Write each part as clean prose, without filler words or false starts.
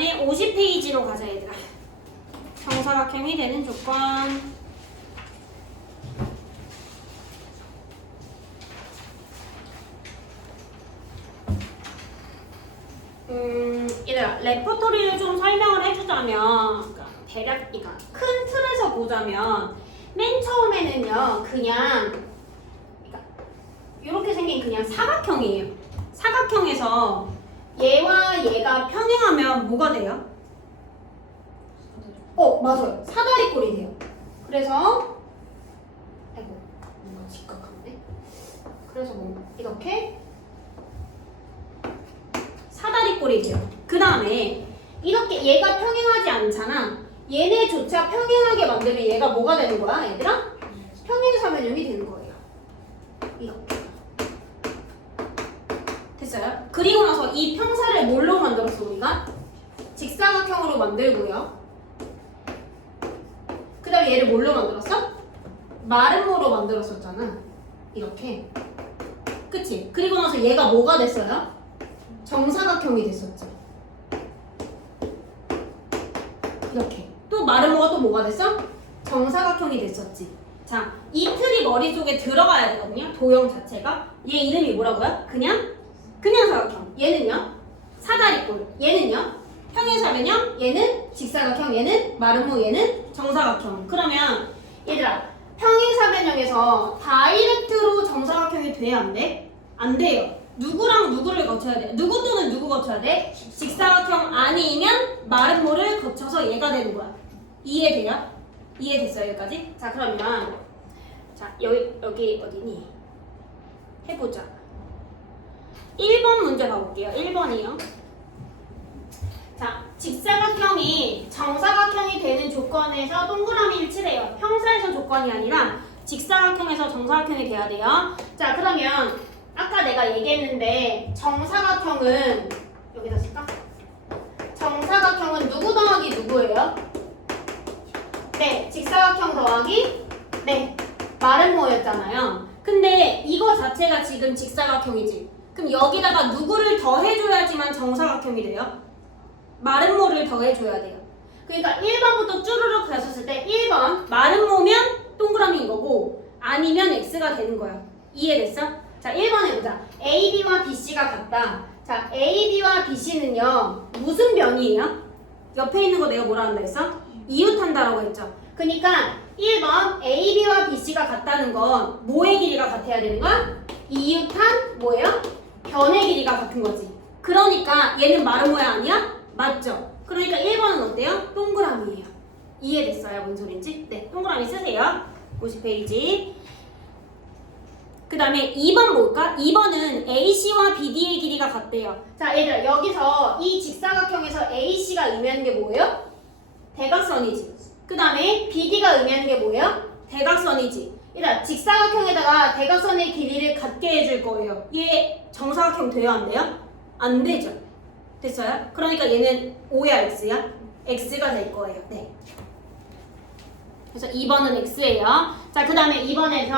다음에 50페이지로 가자 얘들아. 정사각형이 되는 조건. 얘들아 레퍼토리를 좀 설명을 해주자면, 그러니까 대략 그러니까 큰 틀에서 보자면 맨 처음에는요 그냥 이렇게 생긴 그냥 사각형이에요. 사각형에서 얘와 얘가 평행하면 뭐가 돼요? 맞아요. 사다리꼴이 돼요. 그래서 아이고 뭔가 직각한데? 그래서 뭐 이렇게 사다리꼴이 돼요. 그 다음에 이렇게 얘가 평행하지 않잖아. 얘네조차 평행하게 만들면 얘가 뭐가 되는 거야 얘들아? 평행사변형이 되는 거예요. 이렇게 됐어요? 그리고 나서 이 평사를 뭘로 만들었어 우리가? 직사각형으로 만들고요. 그 다음에 얘를 뭘로 만들었어? 마름모로 만들었었잖아. 이렇게 그치? 그리고 나서 얘가 뭐가 됐어요? 정사각형이 됐었지. 이렇게 또 마름모가 또 뭐가 됐어? 정사각형이 됐었지. 자, 이 틀이 머릿속에 들어가야 되거든요. 도형 자체가. 얘 이름이 뭐라고요? 그냥 사각형. 얘는요? 사다리꼴. 얘는요? 평행사변형. 얘는 직사각형. 얘는 마름모. 얘는 정사각형. 그러면 얘들아 평행사변형에서 다이렉트로 정사각형이 돼야 안 돼? 안 돼요. 누구랑 누구를 거쳐야 돼? 누구 또는 누구 거쳐야 돼? 직사각형 아니면 마름모를 거쳐서 얘가 되는 거야. 이해돼요? 이해됐어요 여기까지? 자 그러면 자 여기 어디니? 해보자. 1번 문제 봐볼게요. 1번이요. 자, 직사각형이 정사각형이 되는 조건에서 동그라미를 치래요. 평사에서 조건이 아니라 직사각형에서 정사각형이 돼야 돼요. 자, 그러면 아까 내가 얘기했는데 정사각형은 여기다 쓸까? 정사각형은 누구 더하기 누구예요? 네, 직사각형 더하기 네, 마름모였잖아요. 근데 이거 자체가 지금 직사각형이지. 그럼 여기다가 누구를 더해줘야지만 정사각형이 돼요? 마름모를 더해줘야 돼요. 그러니까 1번부터 쭈르륵 가셨을 때 1번 마름모면 동그라미인 거고 아니면 X가 되는 거야. 이해됐어? 자 1번 해보자. AB와 BC가 같다. 자 AB와 BC는요 무슨 변이에요? 옆에 있는 거 내가 뭐라 한다 했어? 이웃한다라고 했죠. 그러니까 1번 AB와 BC가 같다는 건 뭐의 길이가 같아야 되는 거야? 이웃한 뭐예요? 변의 길이가 같은 거지. 그러니까 얘는 마름모야 아니야? 맞죠? 그러니까 1번은 어때요? 동그라미예요. 이해됐어요? 뭔 소린지? 네, 동그라미 쓰세요. 50페이지. 그 다음에 2번 볼까? 2번은 AC와 BD의 길이가 같대요. 자, 얘들아 여기서 이 직사각형에서 AC가 의미하는 게 뭐예요? 대각선이지. 그 다음에 BD가 의미하는 게 뭐예요? 대각선이지. 얘들아 직사각형에다가 대각선의 길이를 같게 해줄 거예요. 얘 정사각형 돼요? 안 돼요? 안 되죠. 됐어요? 그러니까 얘는 O야 X야? X가 될 거예요. 네. 그래서 2번은 X예요. 자, 그 다음에 이번에는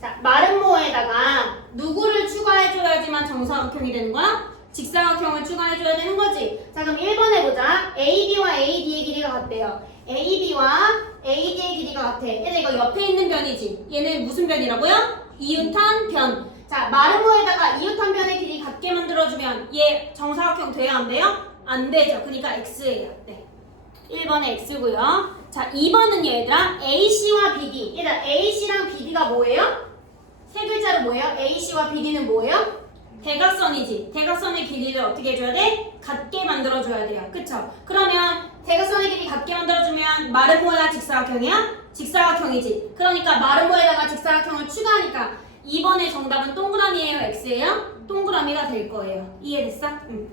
자 마름모에다가 누구를 추가해줘야지만 정사각형이 되는 거야? 직사각형을 추가해줘야 되는 거지. 자, 그럼 1번 해보자. AB와 AD의 길이가 같대요. AB와 AD의 길이가 같아. 얘들 이거 옆에 있는 변이지. 얘는 무슨 변이라고요? 이웃한 변. 자, 마름모에다가 이웃한 변의 길이 같게 만들어주면 얘 정사각형 돼야 안 돼요? 안 되죠. 그러니까 X예요. 네. 1번에 X고요. 자, 2번은요, 얘들아. AC와 BD. 얘들아, AC랑 BD가 뭐예요? 세 글자로 뭐예요? AC와 BD는 뭐예요? 대각선이지. 대각선의 길이를 어떻게 해줘야 돼? 같게 만들어줘야 돼요. 그쵸? 그러면 대각선의 길이 같게 만들어주면 마름모야 직사각형이야? 직사각형이지. 그러니까 마름모에다가 직사각형을 추가하니까 2번의 정답은 동그라미예요? X예요? 동그라미가 될 거예요. 이해됐어? 응.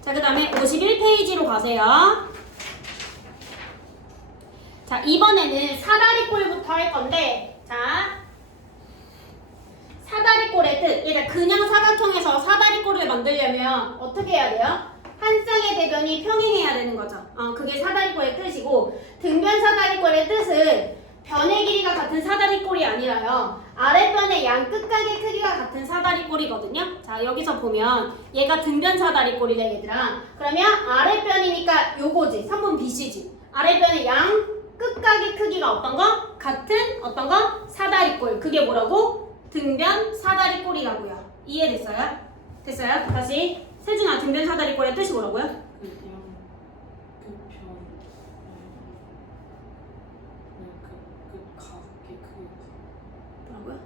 자, 그 다음에 51페이지로 가세요. 자, 이번에는 사다리꼴부터 할 건데, 자, 사다리꼴의 뜻. 얘가 그냥 사각형에서 사다리꼴을 만들려면 어떻게 해야 돼요? 한 쌍의 대변이 평행해야 되는 거죠. 그게 사다리꼴의 뜻이고, 등변 사다리꼴의 뜻은 변의 길이가 같은 사다리꼴이 아니라요. 아랫변의 양 끝각의 크기가 같은 사다리꼴이거든요. 자, 여기서 보면 얘가 등변 사다리꼴이다 얘들아. 그러면 아랫변이니까 요거지. 3번 BC지. 아랫변의 양 끝각의 크기가 어떤 거? 같은 어떤 거? 사다리꼴. 그게 뭐라고? 등변 사다리꼴이라고요. 이해됐어요? 됐어요? 다시. 세준아, 등변 사다리꼴의 뜻이 뭐라고요? 그냥 끝편 끝각의 크기 뭐라고요?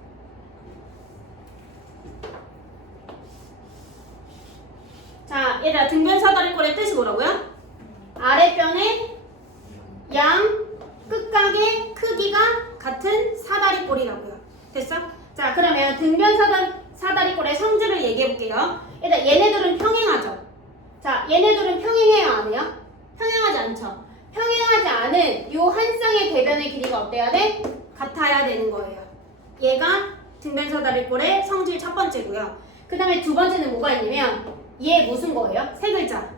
자, 얘들아, 등변 사다리꼴의 뜻이 뭐라고요? 아랫변의 양 끝각의 크기가 같은 사다리꼴이라고요. 됐어? 자, 그러면 등변 사다리꼴의 성질을 얘기해볼게요. 일단 얘네들은 평행하죠. 자, 얘네들은 평행해요, 안 해요? 평행하지 않죠. 평행하지 않은 요 한 쌍의 대변의 길이가 어때야 돼? 같아야 되는 거예요. 얘가 등변 사다리꼴의 성질 첫 번째고요. 그 다음에 두 번째는 뭐가 있냐면 얘 무슨 거예요? 세 글자.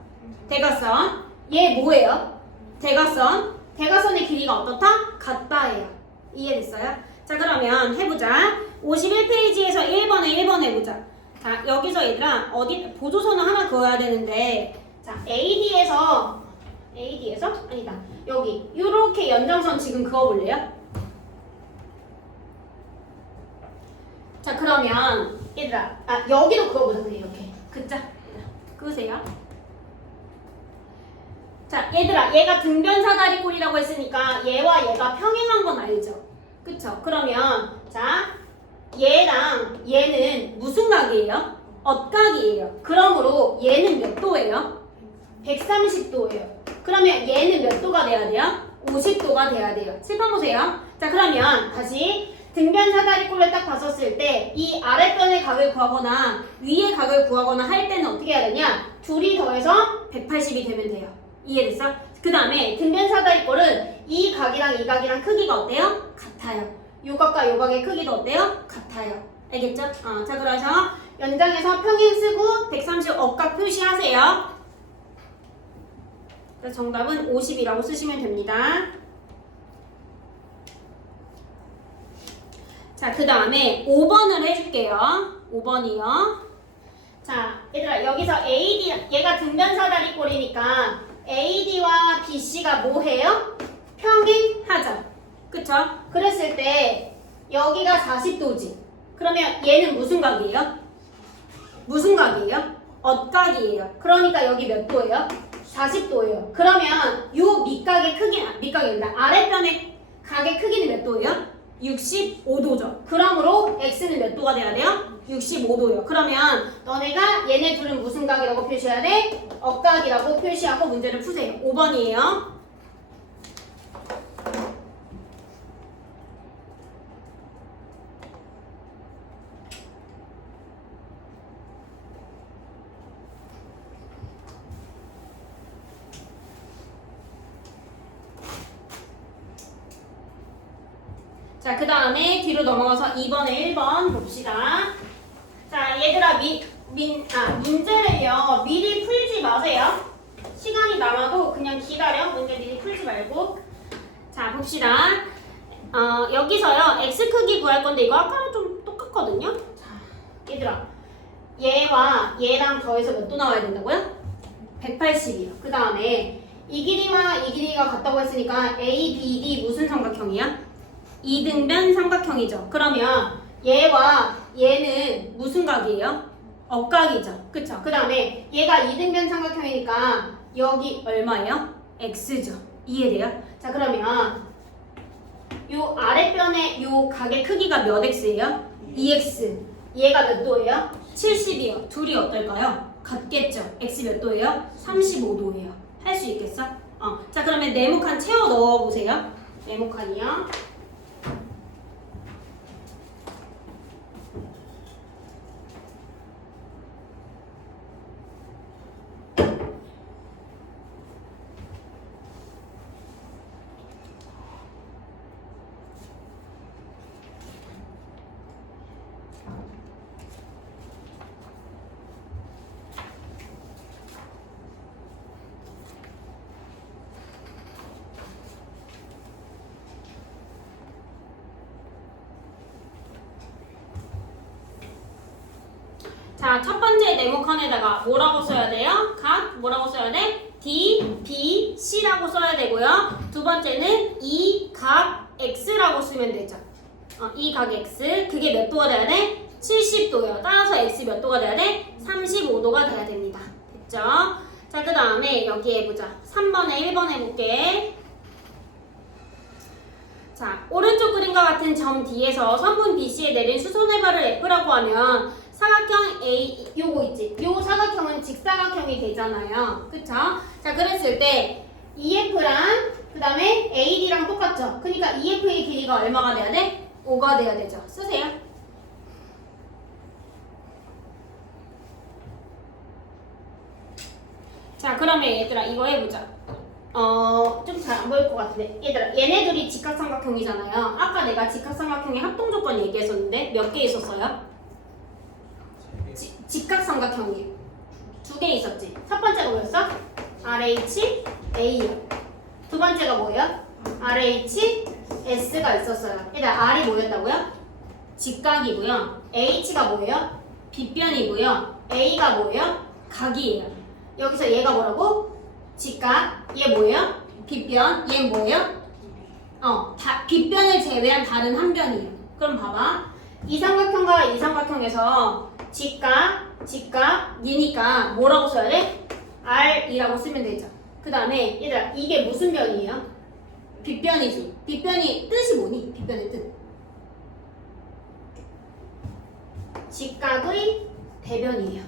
대각선. 얘 뭐예요? 대각선. 대각선의 길이가 어떻다? 같다예요. 이해됐어요? 자, 그러면 해보자. 51페이지에서 1번에 해보자. 자, 여기서 얘들아 어디 보조선을 하나 그어야 되는데, 자, AD에서 아니다, 여기 요렇게 연장선 지금 그어볼래요? 자, 그러면 얘들아 여기도 그어보자. 우리 이렇게 그자 그으세요. 자, 얘들아 얘가 등변 사다리꼴이라고 했으니까 얘와 얘가 평행한 건 알죠? 그쵸? 그러면 자, 얘랑 얘는 무슨 각이에요? 엇각이에요. 그러므로 얘는 몇 도예요? 130도예요. 그러면 얘는 몇 도가 돼야 돼요? 50도가 돼야 돼요. 칠판 보세요. 자, 그러면 다시 등변 사다리꼴을 딱 봤었을 때 이 아랫변의 각을 구하거나 위의 각을 구하거나 할 때는 어떻게 해야 되냐? 둘이 더해서 180이 되면 돼요. 이해됐어? 그 다음에 등변 사다리꼴은 이 각이랑 이 각이랑 크기가 어때요? 같아요. 요 각과 요 각의 크기도 어때요? 같아요. 알겠죠? 자, 그래서 연장해서 평행 쓰고 130 억각 표시하세요. 그래서 정답은 50이라고 쓰시면 됩니다. 자, 그 다음에 5번을 해줄게요. 5번이요. 자, 얘들아 여기서 AD, 얘가 등변 사다리꼴이니까 AD와 BC가 뭐해요? 평행하죠. 그쵸? 그랬을 때 여기가 40도지. 그러면 얘는 무슨 각이에요? 무슨 각이에요? 엇각이에요. 그러니까 여기 몇 도예요? 40도예요. 그러면 요 밑각의 밑각이 아니라 아랫변의 각의 크기는 몇 도예요? 65도죠. 그러므로 x는 몇 도가 돼야 돼요? 65도예요. 그러면 너네가 얘네 둘은 무슨 각이라고 표시해야 돼? 엇각이라고 표시하고 문제를 푸세요. 5번이에요. 자, 그 다음에 뒤로 넘어가서 2번에 1번 봅시다. 자, 얘들아 문제를요 미리 풀지 마세요. 시간이 남아도 그냥 기다려. 문제 미리 풀지 말고. 자, 봅시다. 여기서요 x 크기 구할 건데 이거 아까랑 좀 똑같거든요. 자, 얘들아 얘와 얘랑 더해서 몇 도 나와야 된다고요? 180이요. 그 다음에 이 길이와 이 길이가 같다고 했으니까 A, B, D 무슨 삼각형이야? 이등변 삼각형이죠. 그러면 얘와 얘는 무슨 각이에요? 엇각이죠. 그쵸? 그 다음에 얘가 이등변 삼각형이니까 여기 얼마예요? x죠. 이해돼요? 자, 그러면 요 아랫변의 요 각의 크기가 몇 x예요? 2x. 얘가 몇 도예요? 70이요. 둘이 어떨까요? 같겠죠. x 몇 도예요? 35도예요. 할 수 있겠어? 자, 그러면 네모칸 채워 넣어보세요. 네모칸이요. 자, 첫 번째 네모칸에다가 뭐라고 써야 돼요? 각 뭐라고 써야 돼? D, B, C라고 써야 되고요. 두 번째는 이 각 X라고 쓰면 되죠. 이 각 X 그게 몇 도가 돼야 돼? 70도요. 따라서 X 몇 도가 돼야 돼? 35도가 돼야 됩니다. 됐죠? 자, 그 다음에 여기 해보자. 3번에 1번 해볼게. 자, 오른쪽 그림과 같은 점 D에서 선분 BC에 내린 수선의 발을 F라고 하면 사각형 A, 요거 있지? 요 사각형은 직사각형이 되잖아요. 그쵸? 자, 그랬을 때 EF랑 그 다음에 AD랑 똑같죠? 그러니까 EF의 길이가 얼마가 돼야 돼? 5가 돼야 되죠. 쓰세요. 자, 그러면 얘들아 이거 해보자. 좀 잘 안 보일 것 같은데 얘들아 얘네들이 직각삼각형이잖아요. 아까 내가 직각삼각형의 합동조건 얘기했었는데 몇 개 있었어요? 직각삼각형이 두 개 있었지. 첫 번째가 뭐였어? RH, A요. 두 번째가 뭐예요? RH, S가 있었어요. 얘들아 R이 뭐였다고요? 직각이고요. H가 뭐예요? 빗변이고요. A가 뭐예요? 각이에요. 여기서 얘가 뭐라고? 직각. 얘 뭐예요? 빗변. 얘 뭐예요? 빗변을 제외한 다른 한 변이에요. 그럼 봐봐. 이 삼각형과 이 삼각형에서 직각이니까 뭐라고 써야 돼? R이라고 쓰면 되죠. 그 다음에 얘들아 이게 무슨 변이에요? 빗변이지. 빗변이 뜻이 뭐니? 빗변의 뜻. 직각의 대변이에요.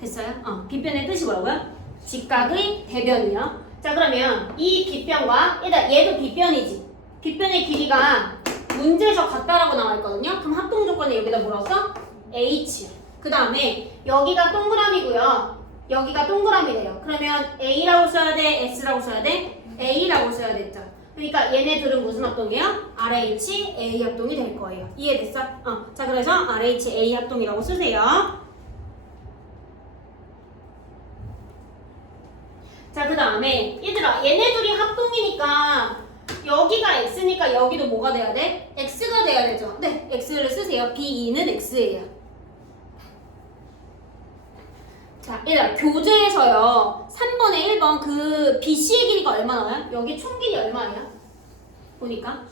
됐어요? 빗변의 뜻이 뭐라고요? 직각의 대변이요. 자, 그러면 이 빗변과 얘도 빗변이지. 빗변의 길이가 문제에서 같다라고 나와 있거든요. 그럼 합동 조건에 여기다 뭐라고 써? H. 그 다음에 여기가 동그라미고요. 여기가 동그라미래요. 그러면 A라고 써야 돼? S라고 써야 돼? A라고 써야 됐죠. 그러니까 얘네들은 무슨 합동이에요? RH, A 합동이 될 거예요. 이해됐어? 자, 그래서 RH, A 합동이라고 쓰세요. 자, 그 다음에 얘들아 얘네 둘이 합동이니까 여기가 X니까 여기도 뭐가 돼야 돼? X가 돼야 되죠. 네, X를 쓰세요. B2는 X예요. 자, 얘들아 교재에서요 3번에 1번 그 BC의 길이가 얼마 나와요? 여기 총 길이 얼마예요? 보니까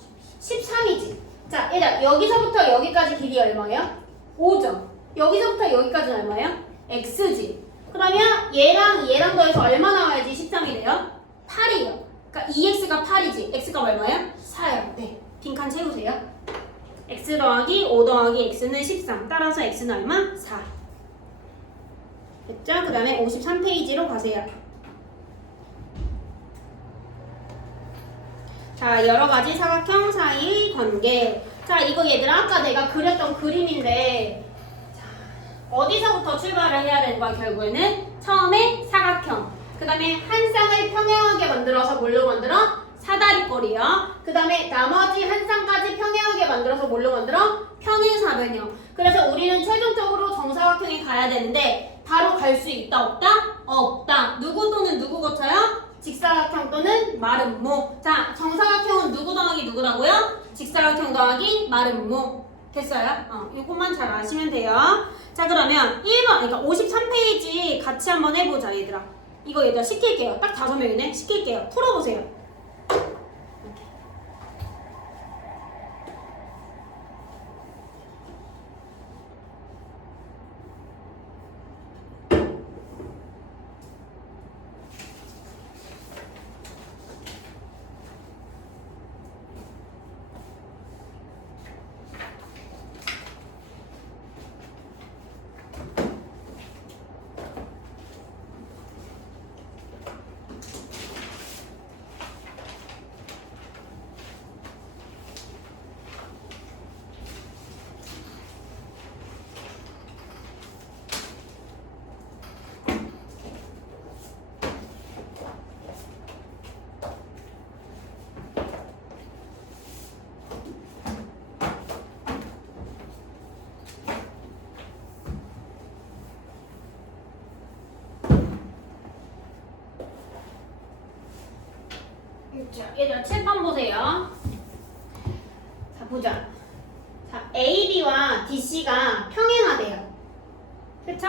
13이지. 자, 얘들아 여기서부터 여기까지 길이 얼마예요? 5죠. 여기서부터 여기까지는 얼마예요? X지. 그러면 얘랑 더해서 얼마 나와야지 13이 돼요? 8이요. 그러니까 2x가 8이지. x가 얼마예요? 4요. 네. 빈칸 채우세요. x 더하기 5 더하기 x는 13. 따라서 x는 얼마? 4. 됐죠? 그 다음에 53페이지로 가세요. 자, 여러가지 사각형 사이의 관계. 자, 이거 얘들아 아까 내가 그렸던 그림인데 어디서부터 출발을 해야 되는 거야? 결국에는 처음에 사각형, 그 다음에 한 쌍을 평행하게 만들어서 뭘로 만들어? 사다리꼴이요. 그 다음에 나머지 한 쌍까지 평행하게 만들어서 뭘로 만들어? 평행사변형. 그래서 우리는 최종적으로 정사각형에 가야 되는데 바로 갈 수 있다 없다? 없다. 누구 또는 누구 거쳐요? 직사각형 또는 마름모. 자, 정사각형은 누구 더하기 누구라고요? 직사각형 더하기 마름모. 됐어요? 이것만 잘 아시면 돼요. 자, 그러면 1번, 그러니까 53페이지 같이 한번 해보자, 얘들아. 이거 얘들아 시킬게요. 딱 5명이네. 시킬게요. 풀어보세요. 자, 얘들아 칠판 보세요. 자, 보자. 자, AB와 DC가 평행하대요. 그쵸?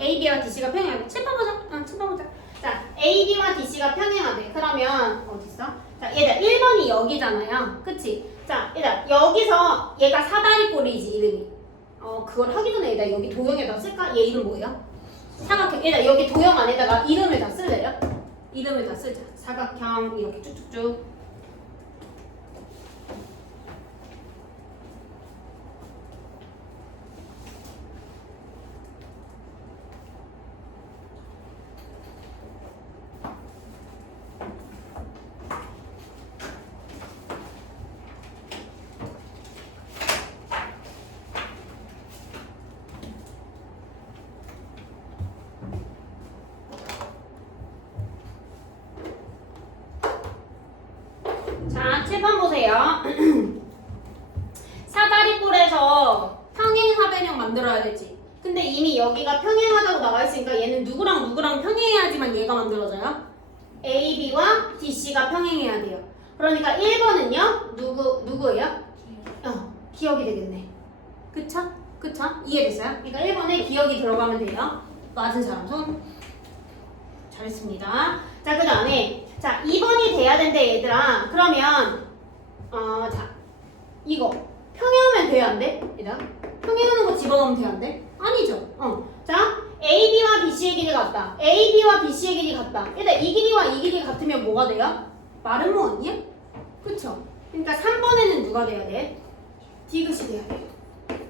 AB와 DC가 평행하대. 칠판 보자. 칠판 보자. 자, AB와 DC가 평행하대. 그러면 어딨어? 자, 얘들 1번이 여기잖아요. 그치? 자, 얘들 여기서 얘가 사다리꼴이지 이름이. 그걸 하기 전에 얘들 여기 도형에다 쓸까? 얘 이름 뭐예요? 사각형. 얘들 여기 도형 안에다가 이름을 다 쓸래요? 이름을 다 쓰자. 사각형 이렇게 쭉쭉쭉. 자, 칠판 보세요. 사다리꼴에서 평행사변형 만들어야 되지. 근데 이미 여기가 평행하다고 나와 있으니까 얘는 누구랑 누구랑 평행해야지만 얘가 만들어져요. AB와 DC가 평행해야 돼요. 그러니까 1번은요? 누구예요? 기억이 되겠네. 그쵸? 그쵸? 이해됐어요? 그러니까 1번에 기억이 들어가면 돼요. 맞은 사람 손. 잘했습니다. 자, 그 다음에 자, 2번이 돼야 된대 얘들아. 그러면 자, 이거 평행하면 돼야 안 돼? 얘들아? 평행하는 거 집어넣으면 돼야 안 돼? 아니죠. 자, AB와 BC의 길이 같다. AB와 BC의 길이 같다. 얘들아, 이 길이와 이 길이 같으면 뭐가 돼요? 마름모 아니야? 그쵸? 그러니까 3번에는 누가 돼야 돼? 디귿이 돼야 돼.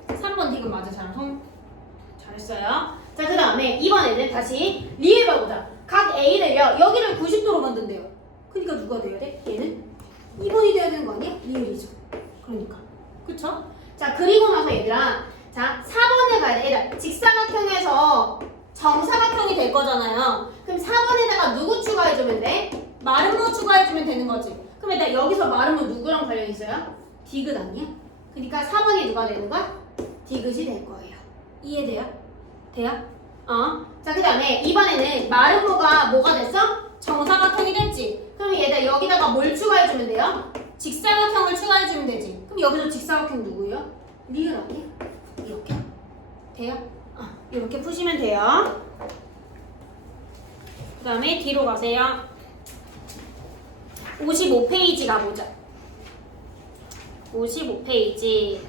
3번 디귿 맞아, 사람 손. 잘했어요. 자, 그 다음에 2번에는 다시 리해봐보자. 각 A를요, 여기를 90도로 만든대요. 그러니까 누가 돼야 돼? 얘는 2번이 돼야 되는 거 아니야? 리을이죠. 그러니까. 그쵸? 자, 그리고 나서 얘들아, 자, 4번에 가야 돼. 얘들아, 직사각형에서 정사각형이 될 거잖아요. 그럼 4번에다가 누구 추가해주면 돼? 마름모 추가해주면 되는 거지. 그럼 얘들아, 여기서 마름모 누구랑 관련있어요? 디귿 아니야? 그러니까 4번이 누가 되는 거야? 디귿이 될 거예요. 이해돼요? 돼요? 자, 그 다음에 이번에는 마름모가 뭐가 됐어? 정사각형이 됐지. 그럼 얘들 여기다가 뭘 추가해주면 돼요? 직사각형을 추가해주면 되지. 그럼 여기서 직사각형 누구예요? 리을 아니야? 이렇게. 돼요? 이렇게 푸시면 돼요. 그 다음에 뒤로 가세요. 55페이지 가보자. 55페이지.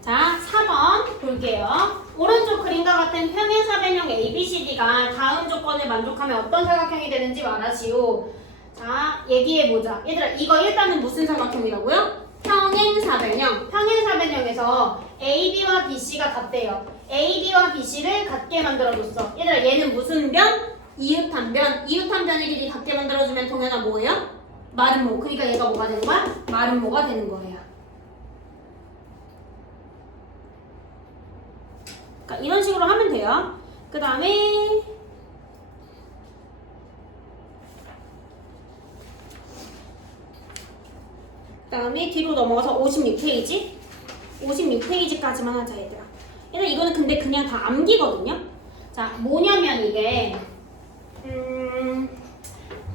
자, 4번 볼게요. 오른쪽 그림과 같은 평행사변형 ABCD가 다음 조건을 만족하면 어떤 사각형이 되는지 말하시오. 자, 얘기해보자. 얘들아, 이거 일단은 무슨 사각형이라고요? 평행사변형. 평행사변형에서 AB와 BC가 같대요. AB와 BC를 같게 만들어줬어. 얘들아, 얘는 무슨 변? 이웃한 변. 이웃한 변의 길이 같게 만들어주면 동현아 뭐예요? 마름모. 그러니까 얘가 뭐가 되는 거야? 마름모가 되는 거예요. 그러니까 이런 식으로 하면 돼요. 그 다음에 뒤로 넘어가서 56페이지 56페이지까지만 하자 얘들아. 얘들아, 이거는 근데 그냥 다 암기거든요. 자, 뭐냐면 이게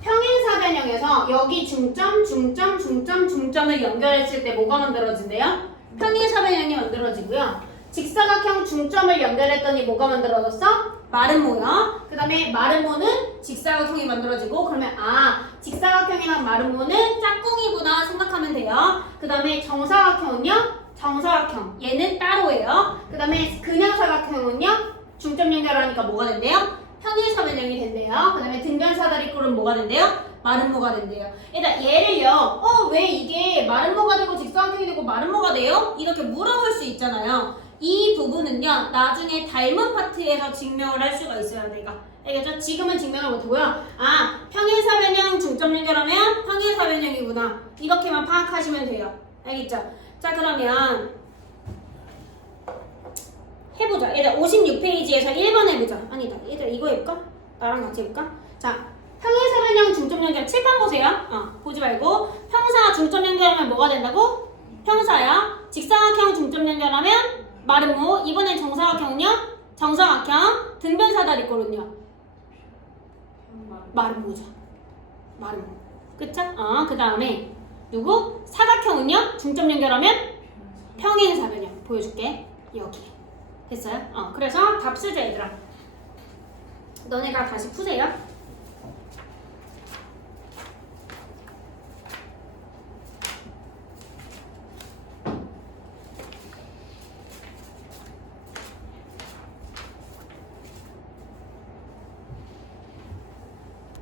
평행사변형에서 여기 중점을 연결했을 때 뭐가 만들어진대요? 평행사변형이 만들어지고요. 직사각형 중점을 연결했더니 뭐가 만들어졌어? 마름모야. 그 다음에 마름모는 직사각형이 만들어지고, 그러면 직사각형이랑 마름모는 짝꿍이구나 생각하면 돼요. 그 다음에 정사각형은요? 정사각형. 얘는 따로예요. 그 다음에 근형사각형은요? 중점 연결하니까 뭐가 된대요? 평행사변형이 된대요. 그 다음에 등변사다리꼴은 뭐가 된대요? 마름모가 된대요. 일단 얘를요, 왜 이게 마름모가 되고 직사각형이 되고 마름모가 돼요? 이렇게 물어볼 수 있잖아요. 이 부분은요, 나중에 닮은 파트에서 증명을 할 수가 있어요, 내가. 알겠죠? 지금은 증명을 못하고요. 평행사변형 중점 연결하면 평행사변형이구나. 이렇게만 파악하시면 돼요. 알겠죠? 자, 그러면 해보자. 얘들 56페이지에서 1번 해보자. 아니다. 얘들 이거 해볼까? 나랑 같이 해볼까? 자, 평행사변형 중점 연결 7번 보세요. 보지 말고. 평사 중점 연결하면 뭐가 된다고? 평사야. 직사각형 중점 연결하면 마름모. 이번엔 정사각형은요? 정사각형. 등변사다리꼴은요? 마름모죠. 마름모. 그쵸? 그 다음에 누구? 사각형은요? 중점 연결하면 평행사변형. 보여줄게. 여기. 됐어요? 그래서 답 쓰자 얘들아. 너네가 다시 푸세요.